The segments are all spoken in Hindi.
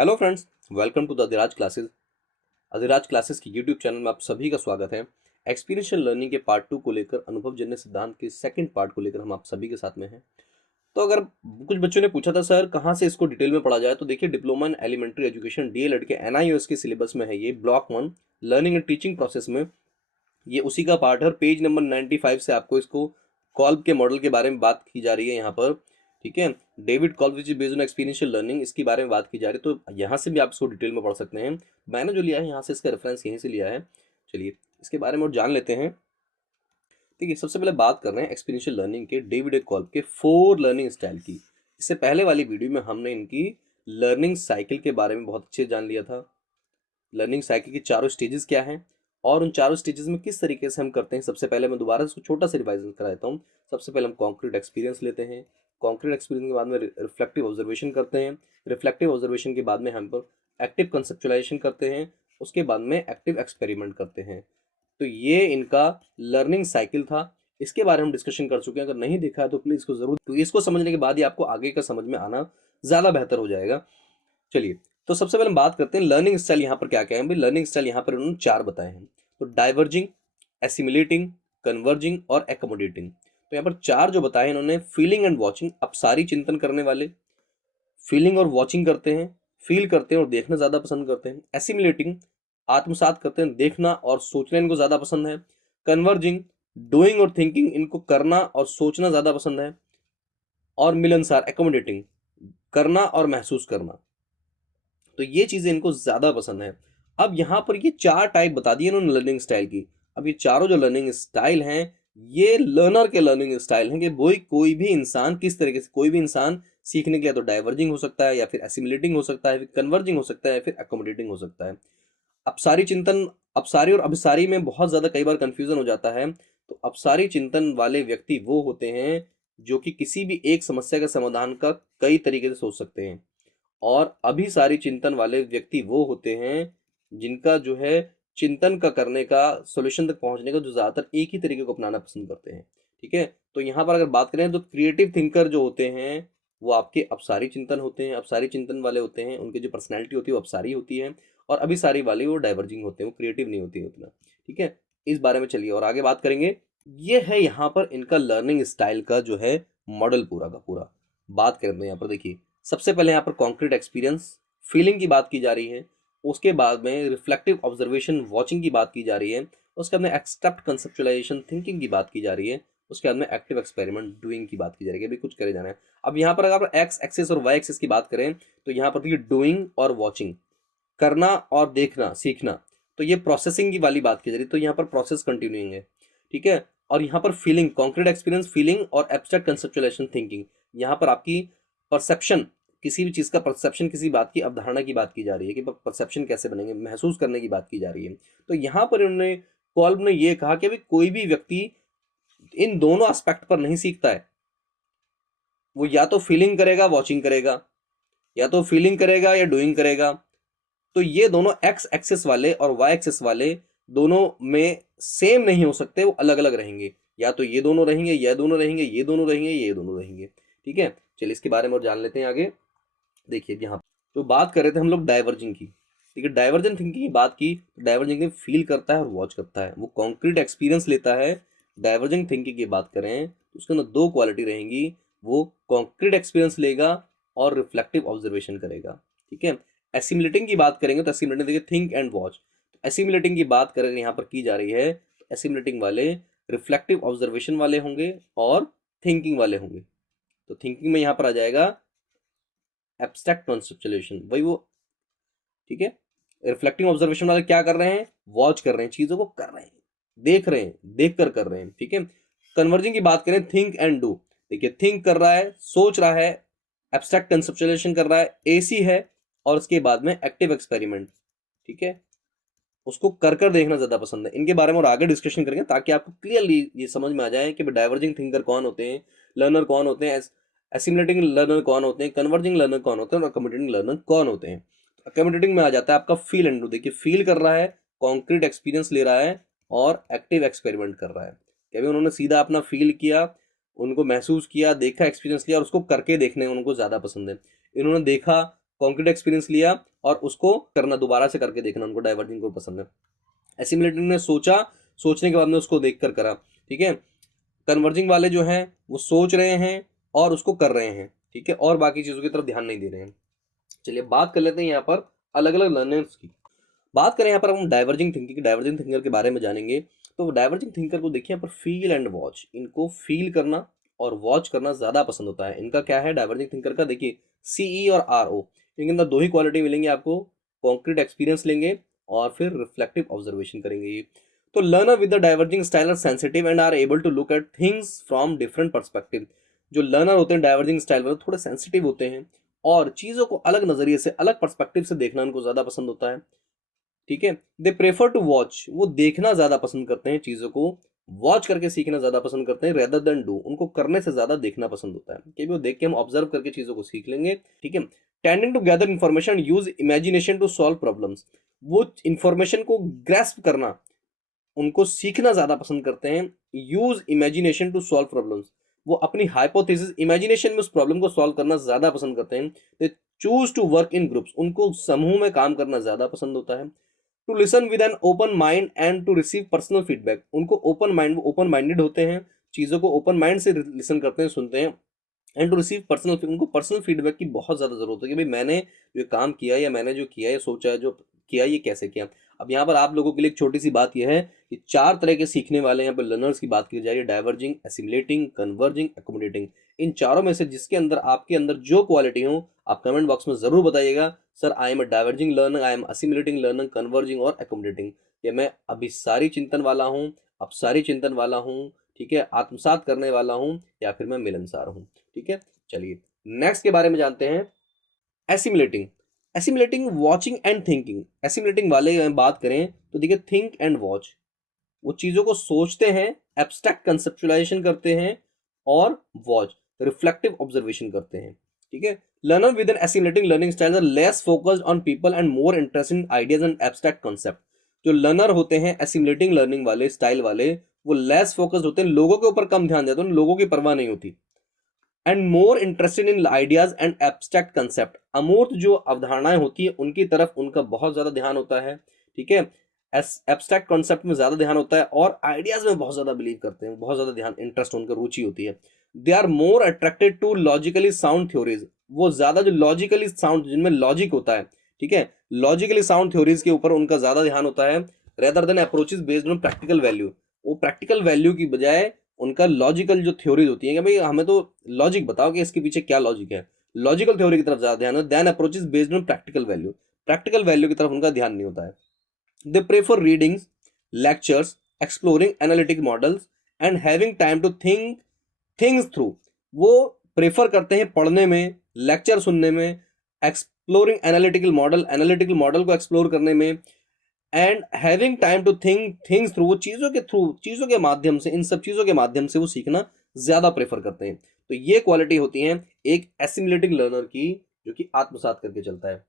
Hello friends, welcome to the Adhiraj classes. Adhiraj classes की यूट्यूब चैनल में आप सभी का स्वागत है। एक्सपीरियंशियल लर्निंग के पार्ट 2 को लेकर, अनुभवजन्य सिद्धांत के सेकंड पार्ट को लेकर हम आप सभी के साथ में हैं। तो अगर कुछ बच्चों ने पूछा था सर कहाँ से इसको डिटेल में पढ़ा जाए, तो देखिए diploma in elementary education DElEd के एनआईओएस के सिलेबस में है ये block 1 learning and teaching process में। ये उसी का पार्ट है और पेज नंबर 95 से आपको इसको कॉल्ब के मॉडल के बारे में बात की जा रही है यहाँ पर। ठीक है, David Kolb which is based on experiential learning, इसके बारे में बात की जा रही है। तो यहाँ से भी आप इसको डिटेल में पढ़ सकते हैं। मैंने जो लिया है यहाँ से, इसका रेफरेंस यहीं से लिया है। चलिए इसके बारे में और जान लेते हैं। देखिए सबसे पहले बात कर रहे हैं एक्सपीरियंशियल लर्निंग के डेविड कॉल्ब के 4 लर्निंग स्टाइल की। इससे पहले वाली वीडियो में हमने इनकी लर्निंग साइकिल के बारे में बहुत अच्छे जान लिया था। लर्निंग साइकिल के चारों स्टेजेस क्या हैं और उन चारों स्टेजेस में किस तरीके से हम करते हैं। सबसे पहले मैं दोबारा इसको छोटा सा रिवाइजन करा देता हूँ। सबसे पहले हम कॉन्क्रीट एक्सपीरियंस लेते हैं। कॉन्क्रीट एक्सपीरियंस के बाद में रिफ्लेक्टिव ऑब्जर्वेशन करते हैं। रिफ्लेक्टिव ऑब्जर्वेशन के बाद में हम पर एक्टिव कंसेप्चुलाइजेशन करते हैं। उसके बाद में एक्टिव एक्सपेरिमेंट करते हैं। तो ये इनका लर्निंग साइकिल था। इसके बारे में हम डिस्कशन कर चुके हैं। अगर नहीं देखा है तो प्लीज इसको जरूर, क्योंकि इसको समझने के बाद ही आपको आगे का समझ में आना ज़्यादा बेहतर हो जाएगा। चलिए तो सबसे पहले हम बात करते हैं लर्निंग स्टाइल यहाँ पर क्या क्या है। भाई लर्निंग स्टाइल यहाँ पर उन्होंने 4 बताए हैं। तो डाइवर्जिंग, एसिमिलेटिंग, कन्वर्जिंग और एकोमोडेटिंग। तो यहाँ पर 4 जो बताए हैं इन्होंने, फीलिंग एंड वॉचिंग, अपसारी चिंतन करने वाले फीलिंग और वॉचिंग करते हैं, फील करते हैं और देखना ज़्यादा पसंद करते हैं। एसिमिलेटिंग, आत्मसात करते हैं, देखना और सोचना इनको ज़्यादा पसंद है। कन्वर्जिंग, डूइंग और थिंकिंग, इनको करना और सोचना ज़्यादा पसंद है। और मिलनसार, एकोमोडेटिंग, करना और महसूस करना। तो ये चीज़ें इनको ज़्यादा पसंद है। अब यहाँ पर ये 4 टाइप बता दिए इन्होंने लर्निंग स्टाइल की। अब ये चारों जो लर्निंग स्टाइल हैं, ये लर्नर के लर्निंग स्टाइल हैं कि वही कोई भी इंसान किस तरीके से, कोई भी इंसान सीखने के लिए तो डाइवर्जिंग हो सकता है, या फिर एसिमिलेटिंग हो सकता है, फिर कन्वर्जिंग हो सकता है, या फिर एकोमोडेटिंग हो सकता है। अपसारी चिंतन, अपसारी और अभिसारी में बहुत ज़्यादा कई बार कन्फ्यूजन हो जाता है। तो अपसारी चिंतन वाले व्यक्ति वो होते हैं जो कि किसी भी एक समस्या का समाधान का कई तरीके से सोच सकते हैं। और अभिसारी चिंतन वाले व्यक्ति वो होते हैं जिनका जो है चिंतन का करने का, सॉल्यूशन तक पहुंचने का, जो ज़्यादातर एक ही तरीके को अपनाना पसंद करते हैं। ठीक है, तो यहाँ पर अगर बात करें तो क्रिएटिव थिंकर जो होते हैं वो आपके अपसारी चिंतन होते हैं, अपसारी चिंतन वाले होते हैं। उनकी जो पर्सनैलिटी होती है वो अपसारी होती है। और अभिसारी वाले वो डाइवर्जिंग होते हैं, वो क्रिएटिव नहीं होती है उतना। ठीक है, इस बारे में चलिए और आगे बात करेंगे। ये है यहाँ पर इनका लर्निंग स्टाइल का जो है मॉडल पूरा का पूरा। बात करें तो यहाँ पर देखिए सबसे पहले यहाँ पर कॉन्क्रीट एक्सपीरियंस, फीलिंग की बात की जा रही है। उसके बाद में रिफ्लेक्टिव ऑब्जर्वेशन, वॉचिंग की बात की जा रही है। उसके बाद में एक्सट्रैक्ट कंसेप्चुलाइजेशन, थिंकिंग की बात की जा रही है। उसके बाद में एक्टिव एक्सपेरिमेंट, डूइंग की बात की जा रही है, अभी कुछ करे जाना है। अब यहाँ पर अगर एक्स एक्सिस और वाई एक्सिस की बात करें तो यहाँ पर देखिए डूइंग और वॉचिंग, करना और देखना, सीखना। तो ये प्रोसेसिंग की वाली बात की जा रही है, तो यहाँ पर प्रोसेस कंटिन्यूइंग है। ठीक है, और यहाँ पर फीलिंग, कॉन्क्रीट एक्सपीरियंस, फीलिंग और एब्स्ट्रैक्ट कंसेप्चुलाइजेशन, थिंकिंग। यहाँ पर आपकी परसेप्शन, किसी भी चीज़ का परसेप्शन, किसी बात की अवधारणा की बात की जा रही है कि परसेप्शन कैसे बनेंगे, महसूस करने की बात की जा रही है। तो यहाँ पर उन्होंने, कॉल्ब ने ये कहा कि अभी कोई भी व्यक्ति इन दोनों एस्पेक्ट पर नहीं सीखता है। वो या तो फीलिंग करेगा, वॉचिंग करेगा, या तो फीलिंग करेगा या डूइंग करेगा। तो ये दोनों एक्स एक्सिस वाले और वाई एक्सिस वाले दोनों में सेम नहीं हो सकते, वो अलग अलग रहेंगे। या तो ये दोनों रहेंगे, ये दोनों रहेंगे, ये दोनों रहेंगे, ये दोनों रहेंगे। ठीक है, चलिए इसके बारे में और जान लेते हैं आगे। देखिए यहाँ तो बात कर रहे थे हम लोग डाइवर्जिंग की। ठीक है, डाइवर्जेंट थिंकिंग की बात की। डाइवर्जिंग थिंकिंग फील करता है और वॉच करता है, वो कॉन्क्रीट एक्सपीरियंस लेता है। डाइवर्जेंट थिंकिंग की बात करें तो उसके अंदर 2 क्वालिटी रहेंगी, वो कॉन्क्रीट एक्सपीरियंस लेगा और रिफ्लेक्टिव ऑब्जर्वेशन करेगा। ठीक है, एसिमिलेटिंग की बात करेंगे तो एसिमिलेटिंग देखिए थिंक एंड वॉच। एसिमिलेटिंग की बात करें यहाँ पर की जा रही है, तो एसिमिलेटिंग वाले रिफ्लेक्टिव ऑब्जर्वेशन वाले होंगे और थिंकिंग वाले होंगे। तो थिंकिंग में यहाँ पर आ जाएगा एब्स्ट्रैक्ट कॉन्सेप्चुलेशन, वही वो। ठीक है, रिफ्लेक्टिंग ऑब्जर्वेशन वाले क्या कर रहे हैं, वॉच कर रहे हैं, चीजों को कर रहे हैं, देख रहे हैं, देख कर रहे हैं। ठीक है, कन्वर्जिंग की बात करें, थिंक एंड डू। देखिए थिंक कर रहा है, सोच रहा है, एब्स्ट्रैक्ट कंसेप्चुलेशन कर रहा है, एसी है। और उसके बाद में एक्टिव एक्सपेरिमेंट। ठीक है, उसको कर देखना ज्यादा पसंद है। इनके बारे में और आगे डिस्कशन करेंगे ताकि आपको क्लियरली ये समझ में आ जाए कि डाइवर्जिंग थिंकर कौन होते हैं, लर्नर कौन होते हैं, एसिमिलेटिंग लर्नर कौन होते हैं, कन्वर्जिंग लर्नर कौन होते हैं और अकोमोडेटिंग लर्नर कौन होते हैं। अकोमोडेटिंग में आ जाता है आपका फील एंड डू। देखिए फील कर रहा है, कॉन्क्रीट एक्सपीरियंस ले रहा है और एक्टिव एक्सपेरिमेंट कर रहा है। कभी उन्होंने सीधा अपना फील किया, उनको महसूस किया, देखा, एक्सपीरियंस किया और उसको करके देखने उनको ज़्यादा पसंद है। इन्होंने देखा, कॉन्क्रीट एक्सपीरियंस लिया और उसको करना, दोबारा से करके देखना उनको डाइवर्जिंग को पसंद है। एसिमिलेटिंग ने सोचा, सोचने के बाद में उसको देखकर करा, ठीक है। कन्वर्जिंग वाले जो हैं वो सोच रहे हैं और उसको कर रहे हैं, ठीक है, और बाकी चीज़ों की तरफ ध्यान नहीं दे रहे हैं। चलिए बात कर लेते हैं यहाँ पर अलग अलग लर्नर्स की। बात करें यहाँ पर हम डाइवर्जिंग थिंकिंग, डाइवर्जिंग थिंकर के बारे में जानेंगे। तो डाइवर्जिंग थिंकर को देखिए यहाँ पर फील एंड वॉच, इनको फील करना और वॉच करना ज़्यादा पसंद होता है। इनका क्या है डाइवर्जिंग थिंकर का, देखिए CE और RO, इनके अंदर दो ही क्वालिटी मिलेंगी आपको, कॉन्क्रीट एक्सपीरियंस लेंगे और फिर रिफ्लेक्टिव ऑब्जर्वेशन करेंगे ये। तो learner with the diverging style are sensitive and are able to look at things from different perspective. जो लर्नर होते हैं डाइवर्जिंग स्टाइल वाले थोड़े सेंसिटिव होते हैं और चीज़ों को अलग नज़रिए से, अलग पर्सपेक्टिव से देखना उनको ज़्यादा पसंद होता है, ठीक है। दे प्रेफर टू वॉच, वो देखना ज़्यादा पसंद करते हैं, चीज़ों को वॉच करके सीखना ज़्यादा पसंद करते हैं, रेदर देन डू, उनको करने से ज़्यादा देखना पसंद होता है, क्योंकि वो देख के हम ऑब्जर्व करके चीज़ों को सीख लेंगे, ठीक है। Tending to gather information, use imagination to solve problems, वो इन्फॉर्मेशन को ग्रैस्प करना, उनको सीखना ज़्यादा पसंद करते हैं। Use imagination to solve problems, वो अपनी हाइपोथेसिस इमेजिनेशन में उस प्रॉब्लम को सॉल्व करना ज़्यादा पसंद करते हैं। They choose to work in groups, उनको समूह में काम करना ज़्यादा पसंद होता है। To listen with an open mind and to receive personal feedback, उनको ओपन माइंड, वो ओपन माइंडेड होते हैं, चीज़ों को ओपन माइंड से लिसन करते हैं, सुनते हैं। एंड टू रिसीव पर्सनल, उनको पर्सनल फीडबैक की बहुत ज़्यादा ज़रूरत है कि भाई मैंने जो काम किया या मैंने जो किया या सोचा है जो किया ये कैसे किया। अब यहाँ पर आप लोगों के लिए एक छोटी सी बात यह है कि 4 तरह के सीखने वाले यहाँ पर लर्नर्स की बात की जा रही है, डाइवर्जिंग, एसिमुलेटिंग, कन्वर्जिंग, एकोमोडेटिंग। इन चारों में से जिसके अंदर आपके अंदर जो क्वालिटी हो आप कमेंट बॉक्स में ज़रूर बताइएगा, sir I am a diverging learner, I am assimilating learner, converging और एकोमोडेटिंग, या मैं अभी सारी चिंतन वाला हूँ, अब सारी चिंतन वाला हूँ, ठीक है, आत्मसात करने वाला हूँ, या फिर मैं मिलनसार हूँ, ठीक है। चलिए नेक्स्ट के बारे में जानते हैं, assimilating. Assimilating watching and thinking, assimilating वाले बात करें तो देखिए थिंक एंड वॉच, वो चीज़ों को सोचते हैं, एब्स्ट्रैक्ट कंसेप्चुलाइजेशन करते हैं, और वॉच रिफ्लेक्टिव ऑब्जर्वेशन करते हैं, ठीक है। Learner with an assimilating learning style are less focused on people and more interested in ideas and abstract concept. जो लर्नर होते हैं एसिमुलेटिंग लर्निंग वाले स्टाइल वाले, वो लेस फोकस्ड होते हैं, लोगों के ऊपर कम ध्यान देते हैं, उन लोगों की परवाह नहीं होती, and more interested in ideas and abstract concept, अमूर्त जो अवधारणाएं होती है उनकी तरफ उनका बहुत ज्यादा ध्यान होता है, ठीक है। एब्स्ट्रैक्ट कॉन्सेप्ट में ज्यादा ध्यान होता है और आइडियाज में बहुत ज्यादा बिलीव करते हैं, बहुत ज्यादा ध्यान, इंटरेस्ट, उनका रुचि होती है। They are more attracted to logically sound theories, वो ज्यादा जो लॉजिकली साउंड, जिनमें लॉजिक होता है, ठीक है, लॉजिकली साउंड थ्योरीज के ऊपर उनका ज्यादा ध्यान होता है, rather than approaches based on practical value. वो प्रैक्टिकल वैल्यू की बजाय उनका लॉजिकल जो थ्योरीज होती है कि भाई हमें तो लॉजिक बताओ कि इसके पीछे क्या लॉजिक है, लॉजिकल थ्योरी की तरफ ज्यादा ध्यान है, then approaches based on practical value, practical value की तरफ उनका ध्यान नहीं होता है। They prefer readings, lectures, exploring analytic models and having time to think things through, वो प्रेफर करते हैं पढ़ने में, लेक्चर सुनने में, एक्सप्लोरिंग एनालिटिकल मॉडल को एक्सप्लोर करने में, and having time to think things through, वो चीज़ों के थ्रू, चीज़ों के माध्यम से, इन सब चीज़ों के माध्यम से वो सीखना ज़्यादा प्रेफर करते हैं। तो ये क्वालिटी होती हैं एक एसिमुलेटिंग लर्नर की, जो कि आत्मसात करके चलता है।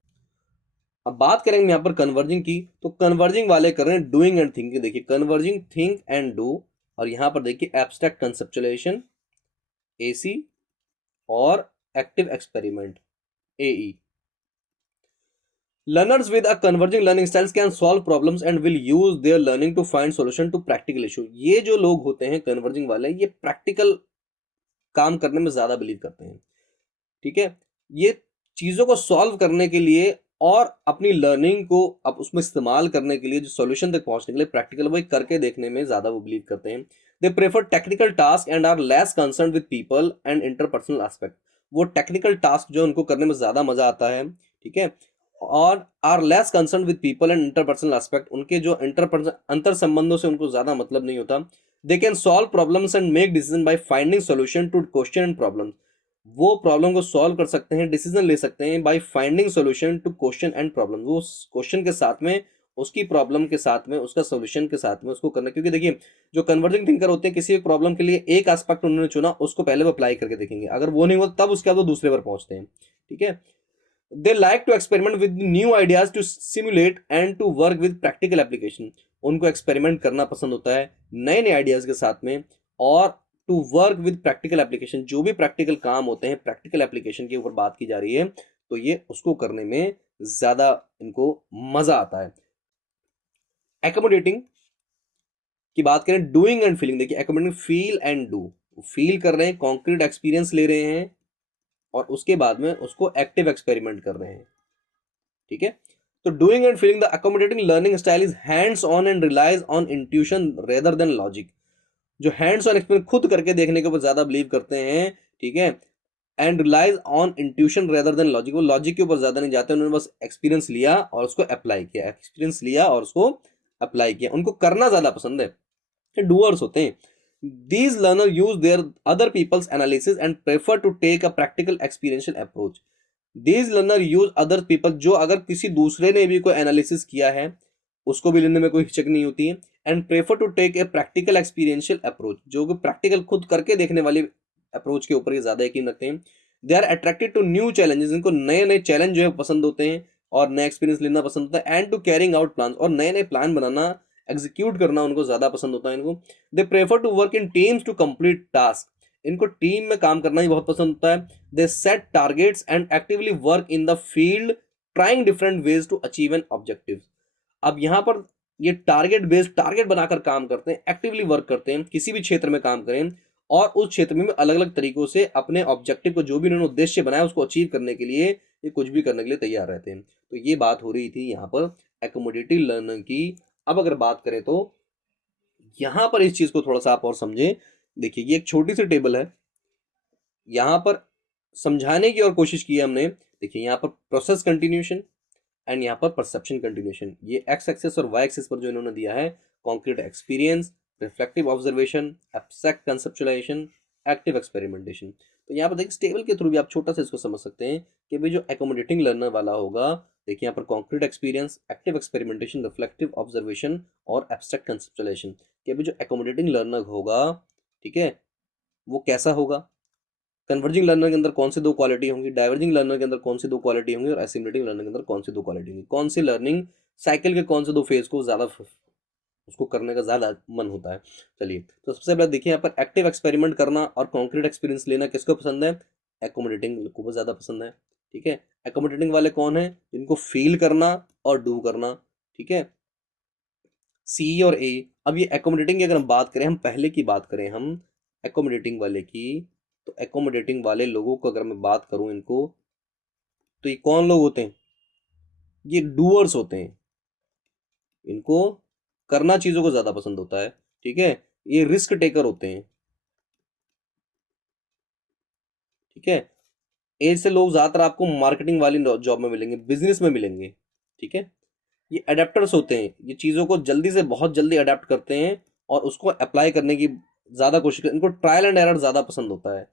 अब बात करेंगे यहाँ पर कन्वर्जिंग की, तो कन्वर्जिंग वाले कर रहे हैं डूइंग एंड थिंकिंग, देखिए कन्वर्जिंग थिंक एंड डू, और यहाँ पर देखिए एब्स्ट्रैक्ट कंसेप्चुलाइजेशन AC और active experiment AE। Learners with a converging learning styles can solve problems and will use their learning to find solution to practical issue। ये जो लोग होते हैं कन्वर्जिंग वाले, ये प्रैक्टिकल काम करने में ज़्यादा बिलीव करते हैं, ठीक है। ये चीज़ों को सॉल्व करने के लिए और अपनी लर्निंग को अब उसमें इस्तेमाल करने के लिए, जो सॉल्यूशन तक पहुंचने के लिए प्रैक्टिकल वो करके देखने में ज़्यादा वो बिलीव करते हैं। They prefer technical task and are less concern with people and interpersonal aspect, वो टेक्निकल टास्क जो उनको करने में ज़्यादा मज़ा आता है, ठीक है, और are less concern with people and interpersonal aspect, उनके जो अंतर संबंधों से उनको ज़्यादा मतलब नहीं होता। They can solve problems and make decision by finding solution to question and problems, वो प्रॉब्लम को सॉल्व कर सकते हैं, डिसीजन ले सकते हैं by finding solution to question and problem, वो क्वेश्चन के साथ में, उसकी प्रॉब्लम के साथ में, उसका सॉल्यूशन के साथ में उसको करना। क्योंकि देखिए जो कन्वर्जिंग थिंकर होते हैं, किसी एक प्रॉब्लम के लिए एक एस्पेक्ट उन्होंने चुना, उसको पहले वो अप्लाई करके देखेंगे, अगर वो नहीं होता तब उसके बाद वो दूसरे पर पहुंचते हैं, ठीक है। They like to experiment with new ideas to simulate and to work with practical application, उनको एक्सपेरिमेंट करना पसंद होता है नए नए आइडियाज के साथ में, और to work with practical application, जो भी प्रैक्टिकल काम होते हैं, प्रैक्टिकल एप्लीकेशन के ऊपर बात की जा रही है, तो ये उसको करने में ज़्यादा इनको मज़ा आता है। एकोमोडेटिंग की बात करें, डूइंग एंड फीलिंग, देखिए accommodating feel and do, feel कर रहे हैं, कॉन्क्रीट एक्सपीरियंस ले रहे हैं और उसके बाद में उसको एक्टिव एक्सपेरिमेंट कर रहे हैं, ठीक है। तो doing and feeling, the accommodating learning style is hands on and relies on intuition rather than logic. जो हैंड्स ऑन एक्सपीरियंस खुद करके देखने के ऊपर ज्यादा बिलीव करते हैं, ठीक है, and relies on intuition rather than logic, वो लॉजिक के ऊपर ज्यादा नहीं जाते, उन्होंने बस एक्सपीरियंस लिया और उसको अप्लाई किया, एक्सपीरियंस लिया और उसको अप्लाई किया, उनको करना ज्यादा पसंद है, डूअर्स होते हैं। These learners use their other people's analysis and prefer to take a practical experiential approach. These learners use other people, जो अगर किसी दूसरे ने भी कोई एनालिसिस किया है उसको भी लेने में कोई हिचक नहीं होती है, and prefer to take a practical experiential approach, जो कि प्रैक्टिकल खुद करके देखने वाली अप्रोच के ऊपर ये ज्यादा यकीन रखते हैं। They are attracted to new challenges, इनको नए नए चैलेंज जो है पसंद होते हैं और नए एक्सपीरियंस लेना पसंद होता है, and to carrying out plan, और नए नए प्लान बनाना, एग्जीक्यूट करना उनको ज्यादा पसंद होता है इनको। They prefer to work in teams to complete task, इनको टीम में काम करना ही बहुत पसंद होता है। They set targets and actively work in the field trying different ways to achieve an objective. अब यहाँ पर ये टारगेट बेस्ड, टारगेट बनाकर काम करते हैं, एक्टिवली वर्क करते हैं, किसी भी क्षेत्र में काम करें और उस क्षेत्र में अलग अलग तरीकों से अपने ऑब्जेक्टिव को, जो भी उन्होंने उद्देश्य बनाया उसको अचीव करने के लिए ये कुछ भी करने के लिए तैयार रहते हैं। तो ये बात हो रही थी यहाँ पर एकोमोडेटिव लर्निंग की। अब अगर बात करें तो यहां पर इस चीज को थोड़ा सा आप और समझें। देखिए ये एक छोटी सी टेबल है, यहां पर समझाने की और कोशिश की है हमने। देखिए यहाँ पर प्रोसेस कंटिन्यूशन एंड यहाँ पर परसेप्शन कंटिन्यूशन, ये एक्स एक्सिस और वाई एक्सिस पर जो इन्होंने दिया है, concrete experience, reflective observation, abstract conceptualisation, active experimentation. तो यहाँ पर देखिए इस टेबल के थ्रू भी आप छोटा सा इसको समझ सकते हैं कि भाई जो एकोमोडेटिंग लर्नर वाला होगा, देखिए यहाँ पर concrete experience, active experimentation, reflective observation और एब्स्ट्रैक्ट कंसेप्चुलाइजेशन, कि भाई जो एकोमोडेटिंग लर्नर होगा, ठीक है, वो कैसा होगा, कन्वर्जिंग लर्नर के अंदर कौन सी दो क्वालिटी होंगी, डाइवर्जिंग लर्नर के अंदर कौन सी दो क्वालिटी होंगी और असिमुलेटिंग लर्नर के अंदर कौन सी दो क्वालिटी होंगी, कौन सी लर्निंग साइकिल के कौन से दो फेज को ज्यादा उसको करने का ज्यादा मन होता है। चलिए तो सबसे पहले देखिए यहाँ पर एक्टिव एक्सपेरिमेंट करना और कॉन्क्रीट एक्सपीरियंस लेना किसको पसंद है, एकोमोडेटिंग को बहुत ज्यादा पसंद है, ठीक है। एकोमोडेटिंग वाले कौन है, जिनको फील करना और डू करना, ठीक है, सी और ए। अब ये एकोमोडेटिंग की अगर हम बात करें, हम पहले की बात करें हम एकोमोडेटिंग वाले की, तो एकोमोडेटिंग वाले लोगों को अगर मैं बात करूं इनको, तो ये कौन लोग होते हैं, ये डूअर्स होते हैं, इनको करना चीजों को ज्यादा पसंद होता है, ठीक है, ये रिस्क टेकर होते हैं, ठीक है। ऐसे लोग ज्यादातर आपको मार्केटिंग वाली जॉब में मिलेंगे, बिजनेस में मिलेंगे, ठीक है। ये अडेप्टर्स होते हैं, ये चीज़ों को जल्दी से बहुत जल्दी अडेप्ट करते हैं और उसको अप्लाई करने की ज़्यादा कोशिश करते हैं, इनको ट्रायल एंड एरर ज़्यादा पसंद होता है,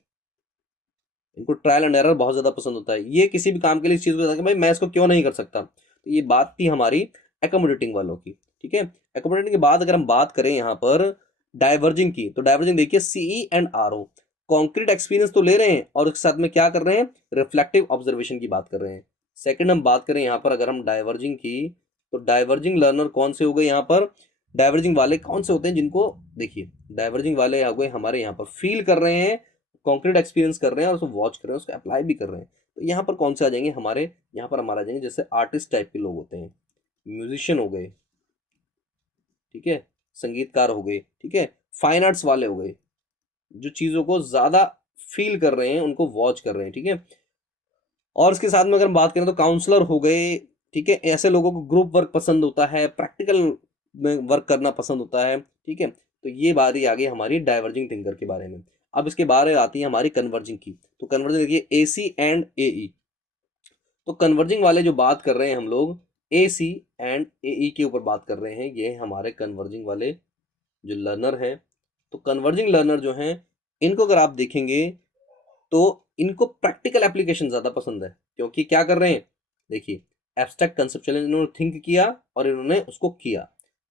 इनको ट्रायल एंड एरर बहुत ज़्यादा पसंद होता है। ये किसी भी काम के लिए इस चीज़ को कि भाई मैं इसको क्यों नहीं कर सकता। तो ये बात थी हमारी एकोमोडेटिंग वालों की, ठीक है। एकोमोडेटिंग के बाद अगर हम बात करें यहाँ पर डाइवर्जिंग की, तो डाइवर्जिंग देखिए CE and RO, concrete experience तो ले रहे हैं और उसके साथ में क्या कर रहे हैं, रिफ्लेक्टिव ऑब्जर्वेशन की बात कर रहे हैं। सेकंड हम बात करें यहाँ पर अगर हम डाइवर्जिंग की, तो डाइवर्जिंग लर्नर कौन से हो गए यहाँ पर, डाइवर्जिंग वाले कौन से होते हैं, जिनको देखिए डाइवर्जिंग वाले हो गए हमारे यहाँ पर फील कर रहे हैं, कॉन्क्रीट एक्सपीरियंस कर रहे हैं और उसको वॉच कर रहे हैं, उसको अप्लाई भी कर रहे हैं। तो यहाँ पर कौन से आ जाएंगे हमारे, यहाँ पर हमारे आ जाएंगे जैसे आर्टिस्ट टाइप के लोग होते हैं, म्यूजिशियन हो गए, ठीक है, संगीतकार हो गए, ठीक है, फाइन आर्ट्स वाले हो गए, जो चीज़ों को ज़्यादा फील कर रहे हैं, उनको वॉच कर रहे हैं, ठीक है। और इसके साथ में अगर हम बात करें तो काउंसलर हो गए, ठीक है, ऐसे लोगों को ग्रुप वर्क पसंद होता है, प्रैक्टिकल में वर्क करना पसंद होता है, ठीक है। तो ये बारी आ गई हमारी डाइवर्जिंग थिंकर के बारे में। अब इसके बारे में आती है हमारी कन्वर्जिंग की। तो कन्वर्जिंग देखिए एसी एंड एई, तो कन्वर्जिंग वाले जो बात कर रहे हैं हम लोग, एसी एंड एई के ऊपर बात कर रहे हैं, ये हमारे कन्वर्जिंग वाले जो लर्नर हैं। तो कन्वर्जिंग लर्नर जो हैं, इनको अगर आप देखेंगे तो इनको प्रैक्टिकल एप्लीकेशन ज़्यादा पसंद है, क्योंकि क्या कर रहे हैं, देखिए एब्स्ट्रैक्ट कंसेप्चुअल, इन्होंने थिंक किया और इन्होंने उसको किया,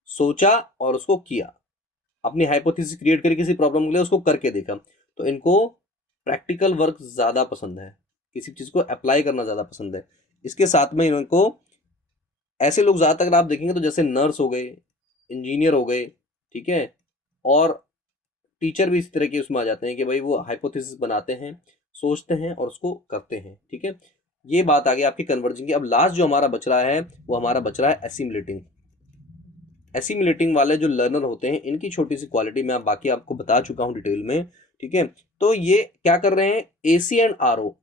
सोचा और उसको किया, अपनी हाइपोथेसिस क्रिएट करके किसी प्रॉब्लम के लिए उसको करके देखा। तो इनको प्रैक्टिकल वर्क ज़्यादा पसंद है, किसी चीज़ को अप्लाई करना ज़्यादा पसंद है। इसके साथ में इनको ऐसे लोग ज़्यादातर अगर आप देखेंगे तो जैसे नर्स हो गए, इंजीनियर हो गए, ठीक है, और टीचर भी इस तरह के उसमें आ जाते हैं कि भाई वो हाइपोथेसिस बनाते हैं, सोचते हैं और उसको करते हैं, ठीक है। ये बात आ गई आपकी कन्वर्जिंग की। अब लास्ट जो हमारा बच रहा है वो हमारा बच रहा है एसिमुलेटिंग। एसिमुलेटिंग वाले जो लर्नर होते हैं इनकी छोटी सी क्वालिटी मैं बाकी आपको बता चुका हूँ डिटेल में, ठीक है। तो ये क्या कर रहे हैं, AC and RO,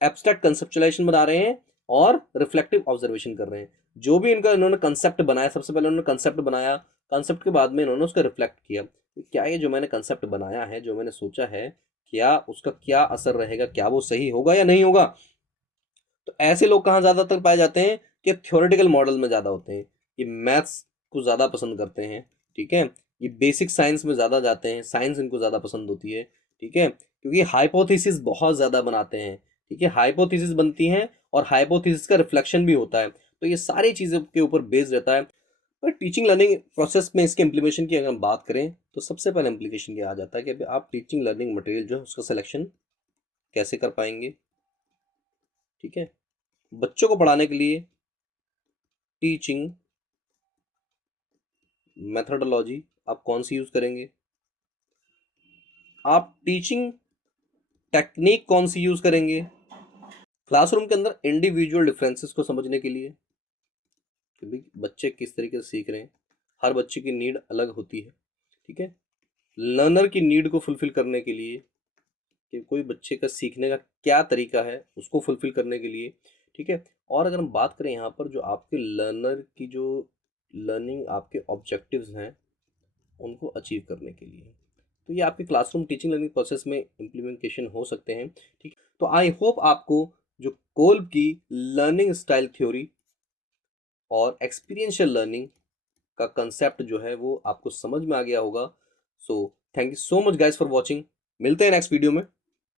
abstract conceptualisation बना रहे हैं और रिफ्लेक्टिव ऑब्जर्वेशन कर रहे हैं। जो भी इनका इन्होंने कंसेप्ट बनाया, सबसे पहले उन्होंने कंसेप्ट बनाया, कंसेप्ट के बाद में इन्होंने उसका रिफ्लेक्ट किया, क्या ये जो मैंने कंसेप्ट बनाया है, जो मैंने सोचा है, क्या उसका क्या असर रहेगा, क्या वो सही होगा या नहीं होगा। तो ऐसे लोग कहाँ ज़्यादातर पाए जाते हैं कि थ्योरेटिकल मॉडल में ज़्यादा होते हैं, ये मैथ्स को ज़्यादा पसंद करते हैं, ठीक है। ये बेसिक साइंस में ज़्यादा जाते हैं, साइंस इनको ज़्यादा पसंद होती है, ठीक है, क्योंकि हाइपोथेसिस बहुत ज़्यादा बनाते हैं, ठीक है। हाइपोथेसिस बनती हैं और हाइपोथेसिस का रिफ्लेक्शन भी होता है, तो ये सारी चीज़ों के ऊपर बेस्ड रहता है। पर टीचिंग लर्निंग प्रोसेस में इसके इम्प्लीमेशन की अगर हम बात करें तो सबसे पहले इम्प्लीकेशन क्या आ जाता है कि अभी आप टीचिंग लर्निंग मटेरियल जो है उसका सिलेक्शन कैसे कर पाएंगे, ठीक है। बच्चों को पढ़ाने के लिए टीचिंग मेथडोलॉजी आप कौन सी यूज़ करेंगे, आप टीचिंग टेक्निक कौन सी यूज़ करेंगे, क्लासरूम के अंदर इंडिविजुअल डिफरेंसेस को समझने के लिए कि भाई बच्चे किस तरीके से सीख रहे हैं, हर बच्चे की नीड अलग होती है, ठीक है। लर्नर की नीड को फुलफिल करने के लिए कि कोई बच्चे का सीखने का क्या तरीका है उसको फुलफिल करने के लिए, ठीक है। और अगर हम बात करें यहाँ पर जो आपके लर्नर की जो लर्निंग आपके ऑब्जेक्टिव्स हैं उनको अचीव करने के लिए, तो ये आपके क्लासरूम टीचिंग लर्निंग प्रोसेस में इम्प्लीमेंटेशन हो सकते हैं, ठीक। तो आई होप आपको जो कोल्ब की लर्निंग स्टाइल थ्योरी और एक्सपीरियंशियल लर्निंग का कंसेप्ट जो है वो आपको समझ में आ गया होगा। So thank you so much guys for watching, मिलते हैं नेक्स्ट वीडियो में।